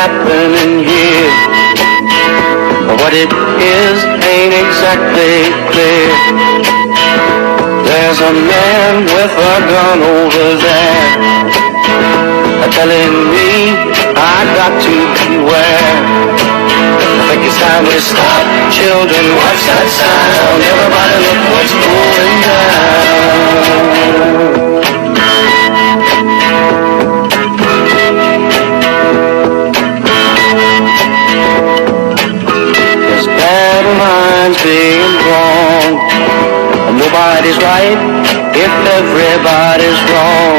happening here. What it is ain't exactly clear. There's a man with a gun over there, telling me I got to beware. I think it's time we stop. Children, watch that sound. Everybody look what's going down. There's bad minds being wrong. Nobody's right if everybody's wrong.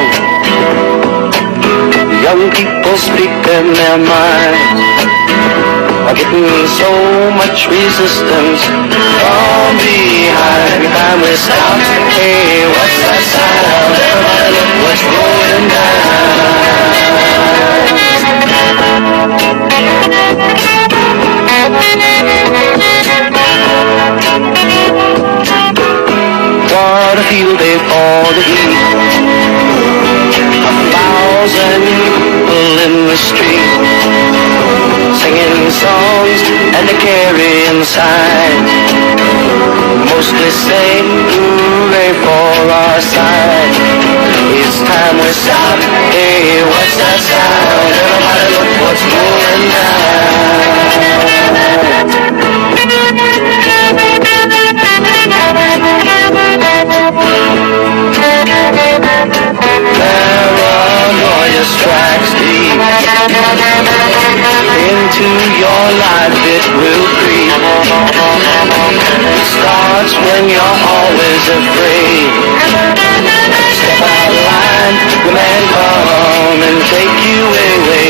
Young people speaking their minds are getting so much resistance from behind. Every time we stop, hey, what's that sound? Everybody look what's going down. What a field day for the heat. 1,000 people in the street, singing songs and they carrying signs, mostly saying hooray for our side. It's time we stop. Hey, what's that sound? Everybody look what's going Tracks deep into your life, it will creep. It starts when you're always afraid. Step out of line, the man come and take you away.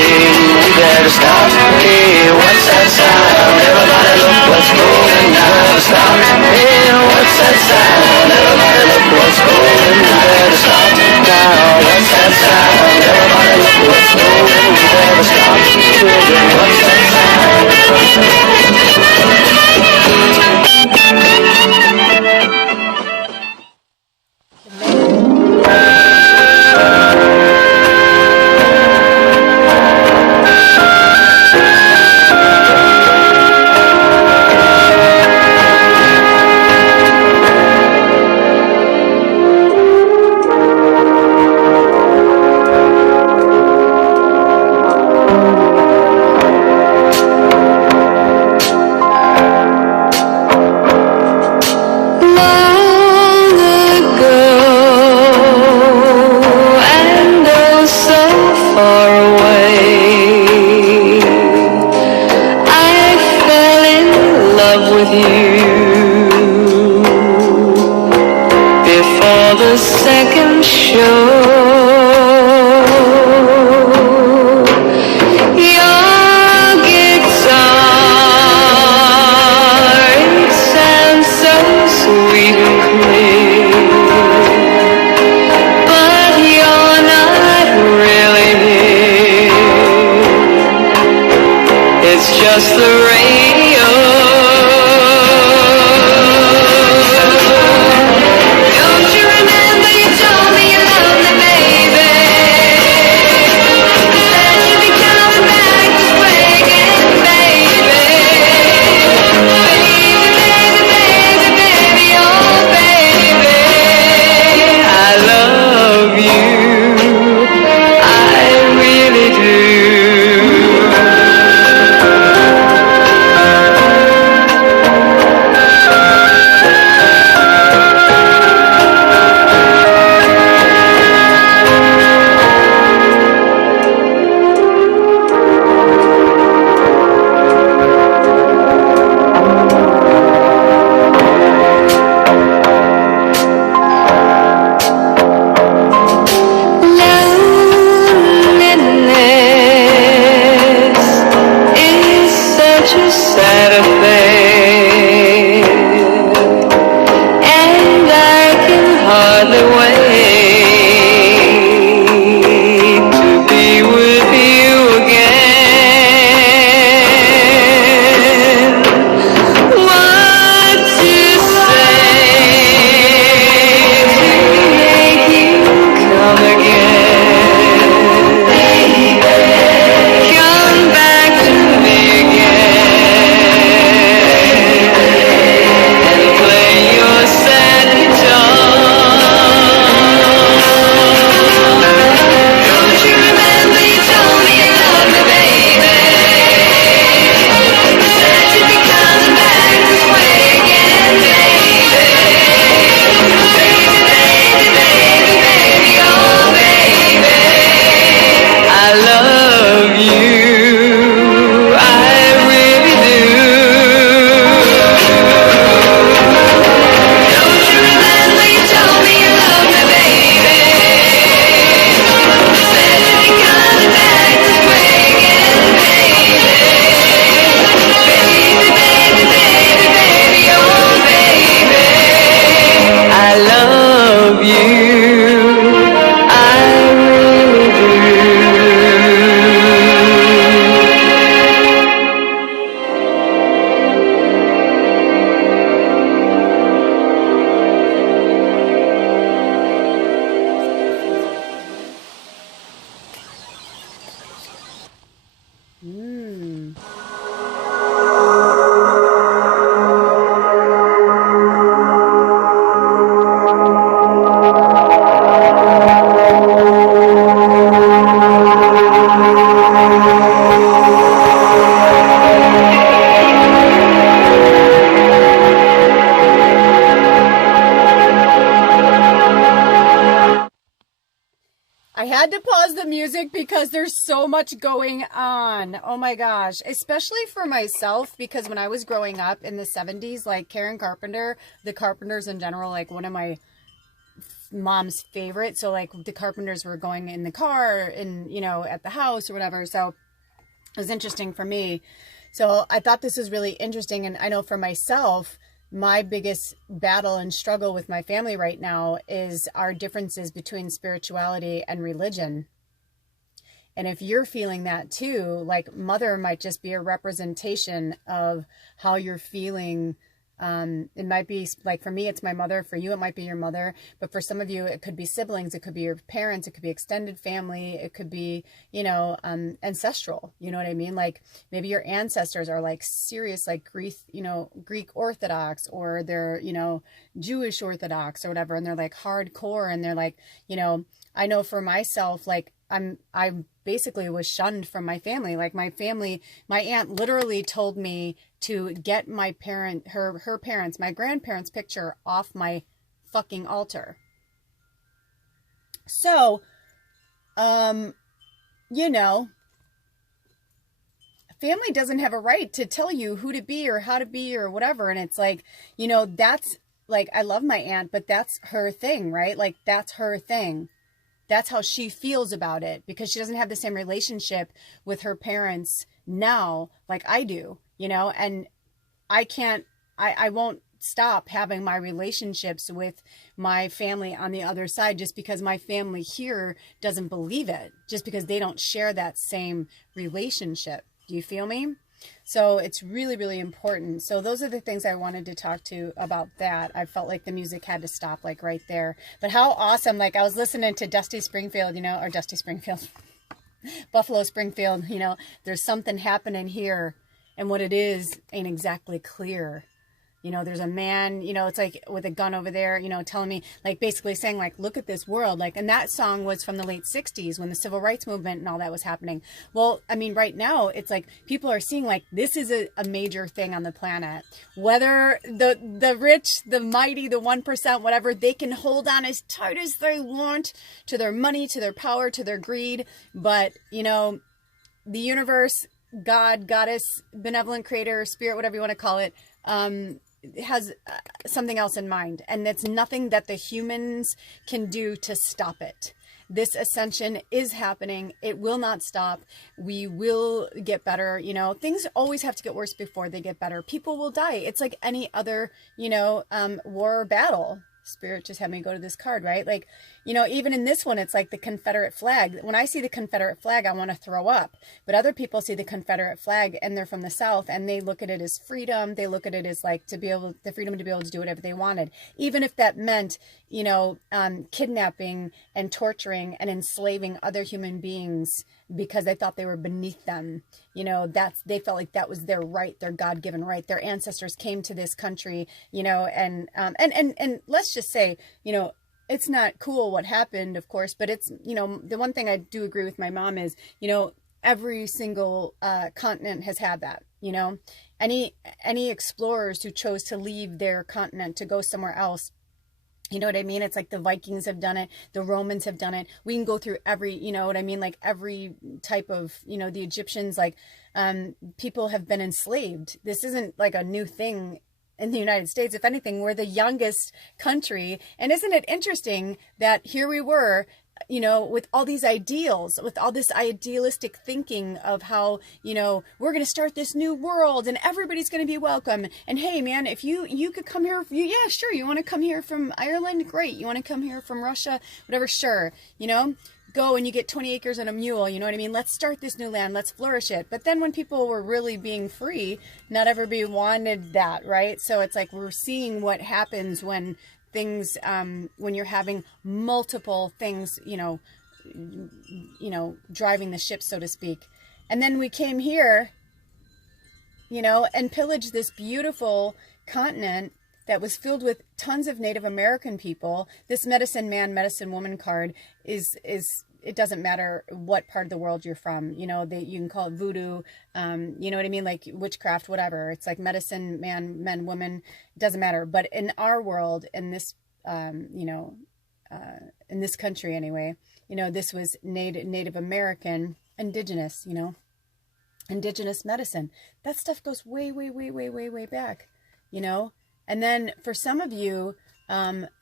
You better stop. Hey, what's that sound? Everybody look what's going down. Stop. Hey, what's that sound? Everybody look what's going down. You better stop now. What's that sound? Everybody look what's going on. You better stop. Children, what's that sound? Don't you remember you told me you loved me? had to pause the music because there's so much going on. Oh my gosh. Especially for myself, because when I was growing up in the 70s, like Karen Carpenter, the Carpenters in general, like one of my mom's favorite. So like the Carpenters were going in the car and, you know, at the house or whatever. So it was interesting for me. So I thought this was really interesting. And I know for myself, my biggest battle and struggle with my family right now is our differences between spirituality and religion. And if you're feeling that too, like mother might just be a representation of how you're feeling. It might be like, for me, it's my mother. For you, it might be your mother. But for some of you, it could be siblings. It could be your parents. It could be extended family. It could be, you know, ancestral. You know what I mean? Like maybe your ancestors are like serious, like Greek Orthodox, or they're, you know, Jewish Orthodox or whatever. And they're like hardcore. And they're like, you know, I know for myself, like I basically was shunned from my family. Like my family, my aunt literally told me to get my her parents, my grandparents' picture off my fucking altar. So, you know, family doesn't have a right to tell you who to be or how to be or whatever. And it's like, you know, that's like, I love my aunt, but that's her thing, right? Like that's her thing. That's how she feels about it, because she doesn't have the same relationship with her parents now like I do, you know, and I won't stop having my relationships with my family on the other side just because my family here doesn't believe it, just because they don't share that same relationship. Do you feel me? So it's really, really important. So those are the things I wanted to talk to about that. I felt like the music had to stop like right there. But how awesome. Like I was listening to Dusty Springfield, you know, or Dusty Springfield, Buffalo Springfield, you know, there's something happening here and what it is ain't exactly clear. You know, there's a man, you know, it's like with a gun over there, you know, telling me, like basically saying like, look at this world. Like, and that song was from the late 60s when the civil rights movement and all that was happening. Well, I mean, right now it's like people are seeing like this is a major thing on the planet. Whether the rich, the mighty, the 1%, whatever, they can hold on as tight as they want to their money, to their power, to their greed. But, you know, the universe, God, goddess, benevolent creator, spirit, whatever you want to call it, has something else in mind, and that's nothing that the humans can do to stop it. This ascension is happening. It will not stop. We will get better. You know, things always have to get worse before they get better. People will die. It's like any other, you know, war or battle. Spirit just had me go to this card, right? Like, you know, even in this one, it's like the Confederate flag. When I see the Confederate flag, I want to throw up. But other people see the Confederate flag and they're from the South and they look at it as freedom. They look at it as like the freedom to be able to do whatever they wanted. Even if that meant, you know, kidnapping and torturing and enslaving other human beings because they thought they were beneath them. You know, they felt like that was their right, their God-given right. Their ancestors came to this country, you know, and let's just say, you know, it's not cool what happened, of course, but it's, you know, the one thing I do agree with my mom is, you know, every single continent has had that, you know, any explorers who chose to leave their continent to go somewhere else. You know what I mean? It's like the Vikings have done it. The Romans have done it. We can go through every, you know what I mean? Like every type of, you know, the Egyptians, like people have been enslaved. This isn't like a new thing in the United States. If anything, we're the youngest country. And isn't it interesting that here we were, you know, with all these ideals, with all this idealistic thinking of how, you know, we're going to start this new world and everybody's going to be welcome. And hey, man, if you could come here, yeah, sure. You want to come here from Ireland? Great. You want to come here from Russia? Whatever. Sure. You know, go and you get 20 acres and a mule. You know what I mean? Let's start this new land. Let's flourish it. But then when people were really being free, not everybody wanted that. Right. So it's like we're seeing what happens when things, when you're having multiple things, you know, driving the ship, so to speak. And then we came here, you know, and pillaged this beautiful continent that was filled with tons of Native American people. This medicine man, medicine woman card is it doesn't matter what part of the world you're from, you know, you can call it voodoo, you know what I mean? Like witchcraft, whatever. It's like medicine, man, men, women, it doesn't matter. But in our world, in this, you know, in this country anyway, you know, this was Native American, indigenous, you know, indigenous medicine. That stuff goes way, way, way, way, way, way back, you know. And then for some of you,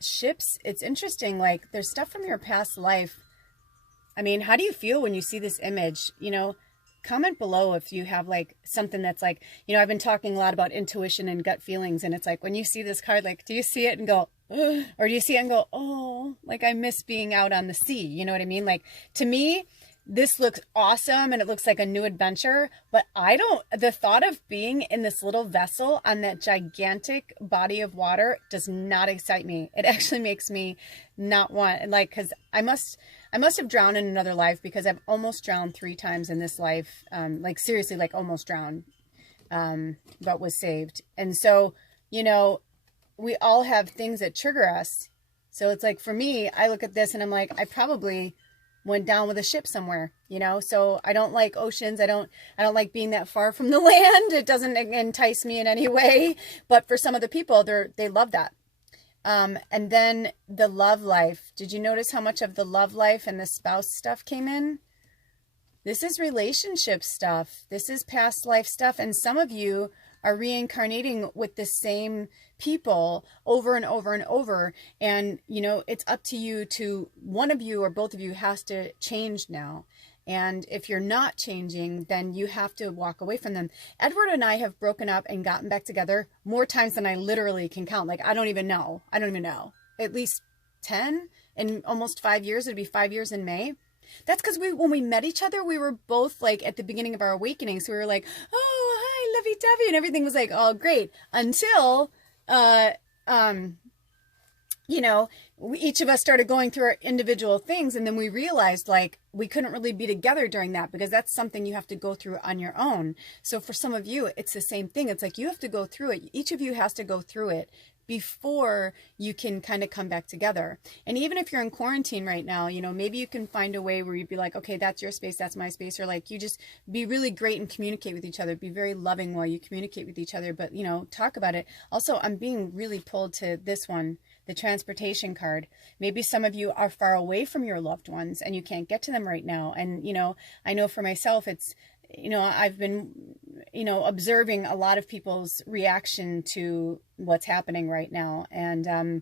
ships, it's interesting, like there's stuff from your past life. I mean, how do you feel when you see this image? You know, comment below if you have like something that's like, you know, I've been talking a lot about intuition and gut feelings, and it's like when you see this card, like, do you see it and go, ugh, or do you see it and go, oh, like I miss being out on the sea? You know what I mean? Like, to me, this looks awesome and it looks like a new adventure, but the thought of being in this little vessel on that gigantic body of water does not excite me. It actually makes me not want, like, because I must have drowned in another life, because I've almost drowned 3 times in this life. Like seriously, like almost drowned, but was saved. And so, you know, we all have things that trigger us. So it's like, for me, I look at this and I'm like, I probably went down with a ship somewhere, you know. So I don't like oceans. I don't like being that far from the land. It doesn't entice me in any way. But for some of the people, they love that. And then the love life. Did you notice how much of the love life and the spouse stuff came in? This is relationship stuff. This is past life stuff. And some of you are reincarnating with the same people over and over and over. And, you know, it's up to you to, one of you or both of you has to change now. And if you're not changing, then you have to walk away from them. Edward and I have broken up and gotten back together more times than I literally can count. Like, I don't even know. At least 10 in almost 5 years. It'd be 5 years in May. That's because when we met each other, we were both like at the beginning of our awakening. So we were like, oh, hi, lovey-dovey. And everything was like, oh, great. Until, you know, each of us started going through our individual things. And then we realized like we couldn't really be together during that, because that's something you have to go through on your own. So for some of you, it's the same thing. It's like you have to go through it. Each of you has to go through it before you can kind of come back together. And even if you're in quarantine right now, you know, maybe you can find a way where you'd be like, okay, that's your space, that's my space. Or like, you just be really great and communicate with each other. Be very loving while you communicate with each other, but, you know, talk about it. Also, I'm being really pulled to this one, the transportation card. Maybe some of you are far away from your loved ones and you can't get to them right now. And, you know, I know for myself, it's, you know, I've been, you know, observing a lot of people's reaction to what's happening right now. And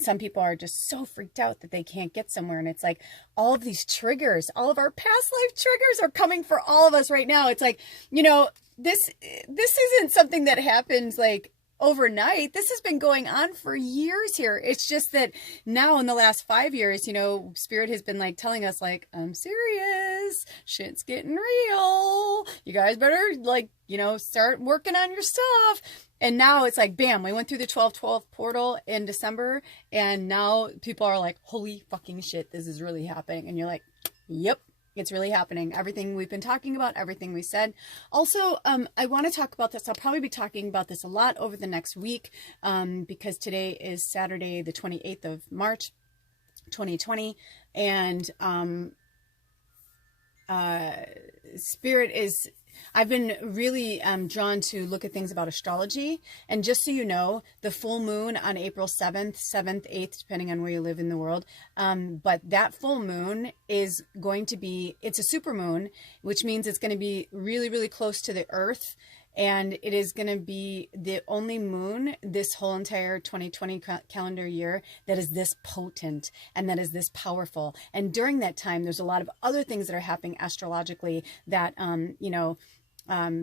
some people are just so freaked out that they can't get somewhere. And it's like all of these triggers, all of our past life triggers are coming for all of us right now. It's like, you know, this isn't something that happens like overnight. This has been going on for years here. It's just that now in the last 5 years, you know, Spirit has been like telling us like, I'm serious, shit's getting real. You guys better like, you know, start working on your stuff. And now it's like, bam, we went through the 12/12 portal in December. And now people are like, holy fucking shit, this is really happening. And you're like, yep. It's really happening. Everything we've been talking about, everything we said. Also, I want to talk about this. I'll probably be talking about this a lot over the next week, because today is Saturday, the 28th of March, 2020. And Spirit is... I've been really drawn to look at things about astrology. And just so you know, the full moon on April 7th, 8th, depending on where you live in the world. But that full moon is going to be, it's a super moon, which means it's going to be really, really close to the Earth. And it is going to be the only moon this whole entire 2020 calendar year that is this potent and that is this powerful. And during that time, there's a lot of other things that are happening astrologically that, you know,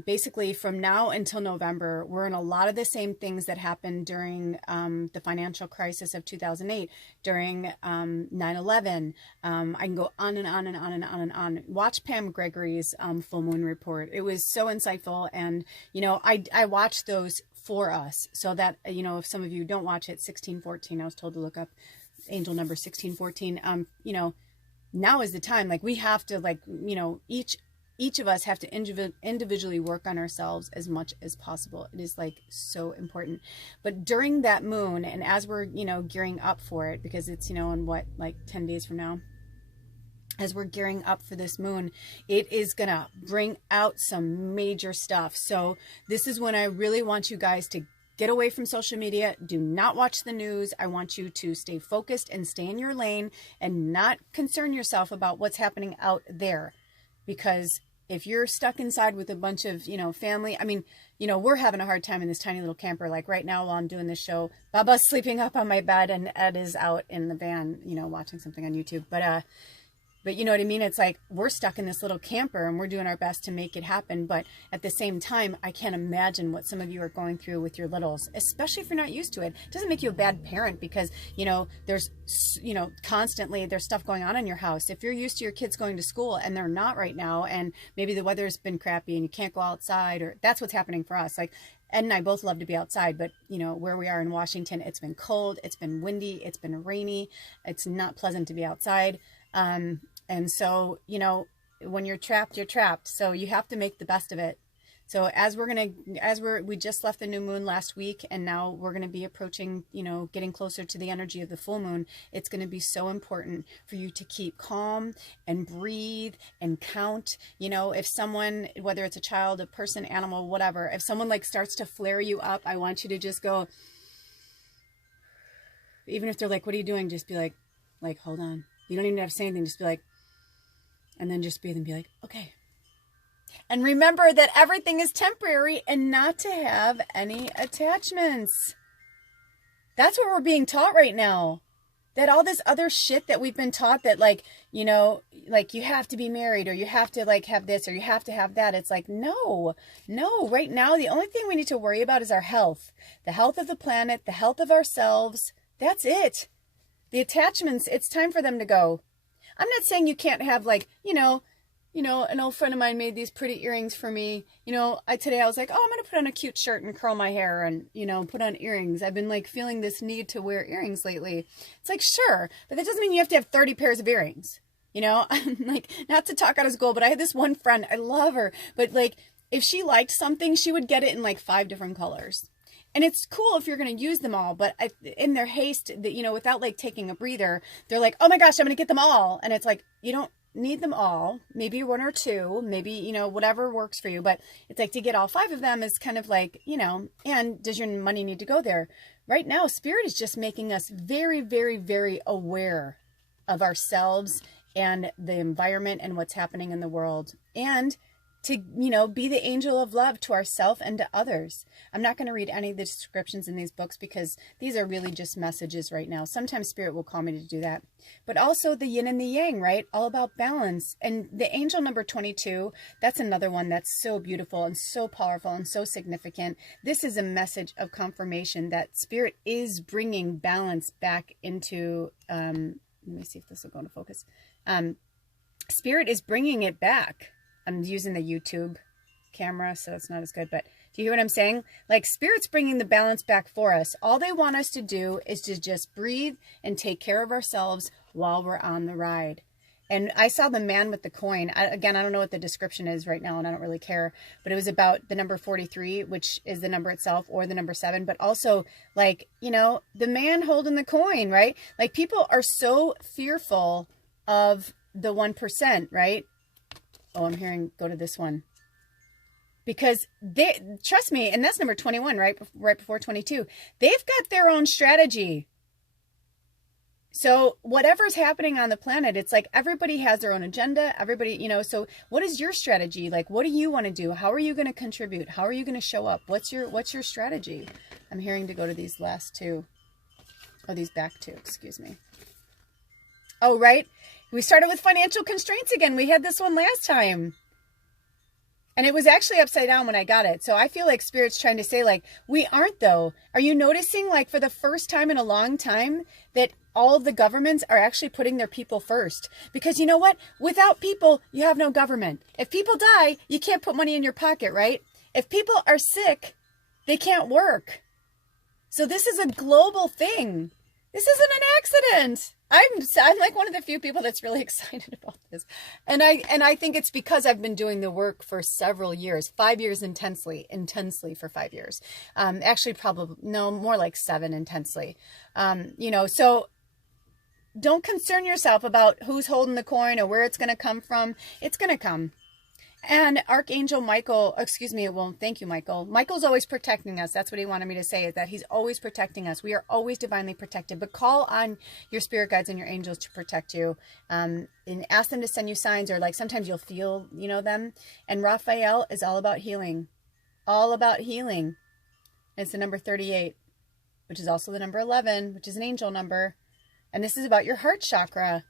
basically from now until November, we're in a lot of the same things that happened during the financial crisis of 2008, during 9/11. I can go on and on and on and on and on. Watch Pam Gregory's full moon report. It was so insightful. And, you know, I watched those for us so that, you know, if some of you don't watch it, 1614, I was told to look up angel number 1614. You know, now is the time, like we have to, like, you know, each of us have to individually work on ourselves as much as possible. It is like so important. But during that moon, and as we're, you know, gearing up for it, because it's, you know, in what, like 10 days from now, as we're gearing up for this moon, it is going to bring out some major stuff. So this is when I really want you guys to Get away from social media. Do not watch the news. I want you to stay focused and stay in your lane and not concern yourself about what's happening out there. Because if you're stuck inside with a bunch of, family, I mean, we're having a hard time in this tiny little camper. Like right now while I'm doing this show, Baba's sleeping up on my bed and Ed is out in the van, watching something on YouTube. But you know what I mean? It's like we're stuck in this little camper and we're doing our best to make it happen. But at the same time, I can't imagine what some of you are going through with your littles, especially if you're not used to it. It doesn't make you a bad parent because, there's, constantly there's stuff going on in your house. If you're used to your kids going to school and they're not right now, and maybe the weather's been crappy and you can't go outside, or that's what's happening for us. Like Ed and I both love to be outside, but where we are in Washington, it's been cold, it's been windy, it's been rainy. It's not pleasant to be outside. And so, when you're trapped, you're trapped. So you have to make the best of it. So we just left the new moon last week, and now we're going to be approaching, getting closer to the energy of the full moon. It's going to be so important for you to keep calm and breathe and count. If someone, whether it's a child, a person, animal, whatever, if someone starts to flare you up, I want you to just go, even if they're like, what are you doing? Just be like, hold on. You don't even have to say anything. Just be like, and then just breathe and be like, okay. And remember that everything is temporary and not to have any attachments. That's what we're being taught right now. That all this other shit that we've been taught that you have to be married or you have to have this or you have to have that. It's like, no, right now, the only thing we need to worry about is our health, the health of the planet, the health of ourselves. That's it. The attachments, it's time for them to go. I'm not saying you can't have an old friend of mine made these pretty earrings for me. Today I was like, oh, I'm going to put on a cute shirt and curl my hair and, put on earrings. I've been feeling this need to wear earrings lately. It's like, sure, but that doesn't mean you have to have 30 pairs of earrings. I'm not to talk out of school, but I had this one friend, I love her, but if she liked something, she would get it in 5 different colors. And it's cool if you're going to use them all, but in their haste, without taking a breather, they're like, oh my gosh, I'm going to get them all. And it's like, you don't need them all. Maybe 1 or 2, maybe, whatever works for you. But it's to get all 5 of them is kind of and does your money need to go there? Right now, Spirit is just making us very, very, very aware of ourselves and the environment and what's happening in the world. And to, be the angel of love to ourselves and to others. I'm not going to read any of the descriptions in these books because these are really just messages right now. Sometimes Spirit will call me to do that. But also the yin and the yang, right? All about balance. And the angel number 22, that's another one that's so beautiful and so powerful and so significant. This is a message of confirmation that Spirit is bringing balance back into, let me see if this will go into focus. Spirit is bringing it back. I'm using the YouTube camera, so it's not as good, but do you hear what I'm saying? Spirit's bringing the balance back for us. All they want us to do is to just breathe and take care of ourselves while we're on the ride. And I saw the man with the coin. Again, I don't know what the description is right now, and I don't really care, but it was about the number 43, which is the number itself, or the number 7, but also the man holding the coin, right? People are so fearful of the 1%, right? Oh, I'm hearing go to this one. Because trust me, and that's number 21, right before 22. They've got their own strategy. So whatever's happening on the planet, it's everybody has their own agenda. Everybody, so what is your strategy? What do you want to do? How are you going to contribute? How are you going to show up? What's your strategy? I'm hearing to go to these last 2. Oh, these back 2, excuse me. Oh, right. We started with financial constraints again. We had this one last time. And it was actually upside down when I got it. So I feel like Spirit's trying to say, we aren't, though. Are you noticing, for the first time in a long time, that all of the governments are actually putting their people first? Because you know what? Without people, you have no government. If people die, you can't put money in your pocket, right? If people are sick, they can't work. So this is a global thing. This isn't an accident. I'm one of the few people that's really excited about this. And I think it's because I've been doing the work for several years, 5 years intensely for 5 years. Actually, probably, no, more like 7 intensely. So don't concern yourself about who's holding the coin or where it's going to come from. It's going to come. And Archangel Michael, excuse me, well, thank you, Michael. Michael's always protecting us. That's what he wanted me to say, is that he's always protecting us. We are always divinely protected. But call on your spirit guides and your angels to protect you. And ask them to send you signs, or like sometimes you'll feel, them. And Raphael is all about healing. All about healing. It's the number 38, which is also the number 11, which is an angel number. And this is about your heart chakra.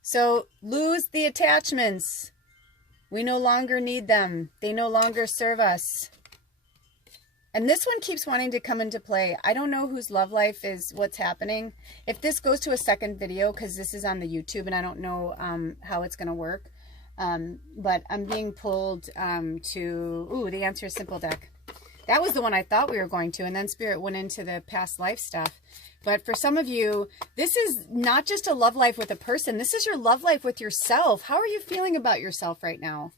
So lose the attachments. We no longer need them. They no longer serve us. And this one keeps wanting to come into play. I don't know whose love life is what's happening. If this goes to a second video, because this is on the YouTube and I don't know how it's going to work. But I'm being pulled to, the answer is simple deck. That was the one I thought we were going to. And then Spirit went into the past life stuff. But for some of you, this is not just a love life with a person. This is your love life with yourself. How are you feeling about yourself right now?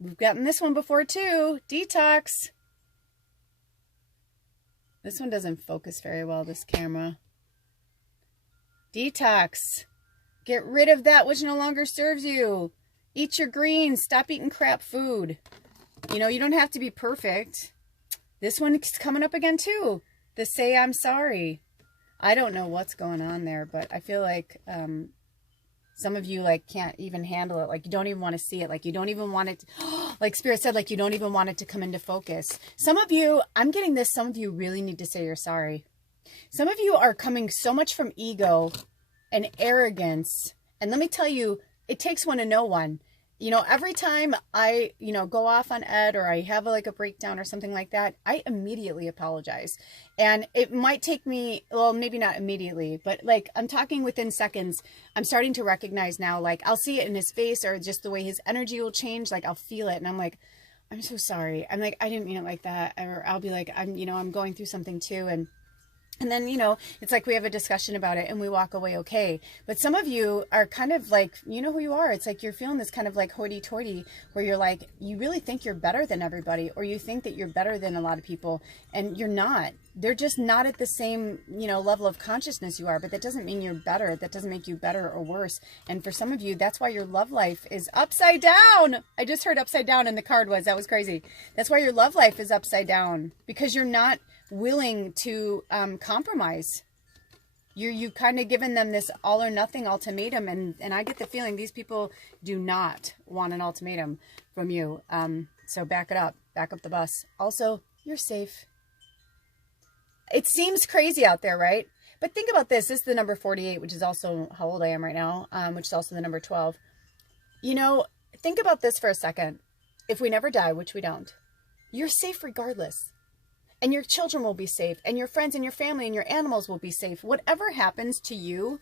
We've gotten this one before too. Detox. This one doesn't focus very well, this camera. Detox. Get rid of that which no longer serves you. Eat your greens. Stop eating crap food. You don't have to be perfect. This one is coming up again too. The say I'm sorry. I don't know what's going on there, but I feel like some of you can't even handle it. Like you don't even want to see it. Like you don't even want it. Like Spirit said, like you don't even want it to come into focus. Some of you, I'm getting this. Some of you really need to say you're sorry. Some of you are coming so much from ego and arrogance. And let me tell you, it takes one to know one. Every time I, go off on Ed, or I have a breakdown or something like that, I immediately apologize. And it might take me, well, maybe not immediately, but I'm talking within seconds. I'm starting to recognize now, I'll see it in his face, or just the way his energy will change. I'll feel it and I'm like, I'm so sorry. I'm like, I didn't mean it like that. Or I'll be like, I'm going through something too. And then, it's like we have a discussion about it and we walk away okay. But some of you are kind of who you are. It's like you're feeling this kind of hoity-toity, where you're you really think you're better than everybody, or you think that you're better than a lot of people, and you're not. They're just not at the same, level of consciousness you are, but that doesn't mean you're better. That doesn't make you better or worse. And for some of you, that's why your love life is upside down. I just heard upside down, and the card that was crazy. That's why your love life is upside down, because you're not willing to compromise. You kind of given them this all or nothing ultimatum, and I get the feeling these people do not want an ultimatum from you. So back it up, back up the bus. Also, you're safe. It seems crazy out there, right? But think about this. This is the number 48, which is also how old I am right now, which is also the number 12. Think about this for a second. If we never die, which we don't, you're safe regardless. And your children will be safe, and your friends and your family and your animals will be safe. Whatever happens to you,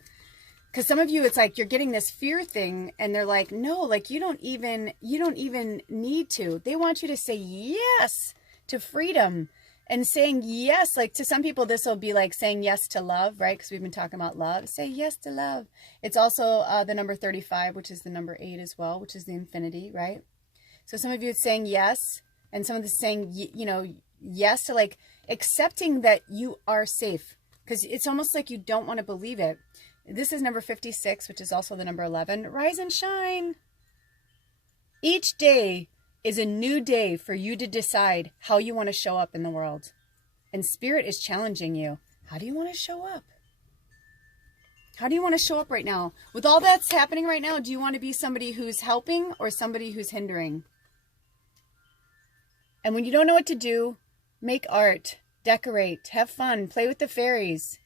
because some of you, it's like you're getting this fear thing, and they're like, no, you don't even need to. They want you to say yes to freedom, and saying yes, to some people, this will be saying yes to love, right? Because we've been talking about love. Say yes to love. It's also the number 35, which is the number 8 as well, which is the infinity, right? So some of you, it's saying yes, and some of it's saying, yes to accepting that you are safe, because it's almost like you don't want to believe it. This is number 56, which is also the number 11. Rise and shine. Each day is a new day for you to decide how you want to show up in the world. And Spirit is challenging you. How do you want to show up? How do you want to show up right now? With all that's happening right now, do you want to be somebody who's helping or somebody who's hindering? And when you don't know what to do, make art, decorate, have fun, play with the fairies.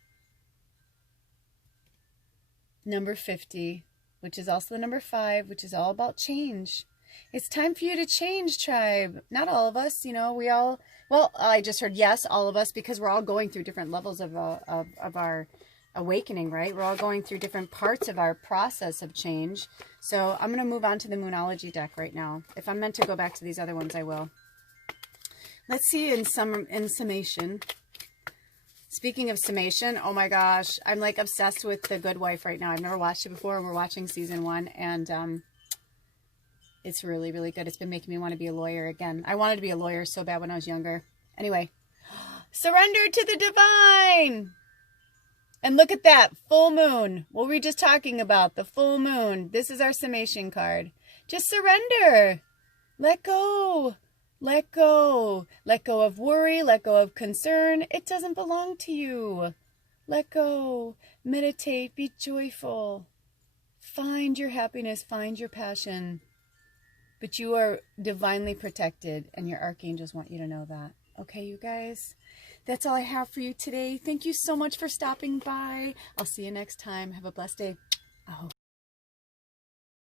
Number 50, which is also the number 5, which is all about change. It's time for you to change, tribe. Not all of us, we all, well, I just heard yes, all of us, because we're all going through different levels of our awakening, right? We're all going through different parts of our process of change. So I'm going to move on to the Moonology deck right now. If I'm meant to go back to these other ones, I will. Let's see in summation. Speaking of summation, oh my gosh, I'm obsessed with The Good Wife right now. I've never watched it before, and we're watching season 1, and it's really, really good. It's been making me want to be a lawyer again. I wanted to be a lawyer so bad when I was younger. Anyway, surrender to the divine. And look at that, full moon. What were we just talking about? The full moon. This is our summation card. Just surrender. Let go. Let go. Let go of worry. Let go of concern. It doesn't belong to you. Let go. Meditate. Be joyful. Find your happiness. Find your passion. But you are divinely protected, and your archangels want you to know that. Okay, you guys? That's all I have for you today. Thank you so much for stopping by. I'll see you next time. Have a blessed day.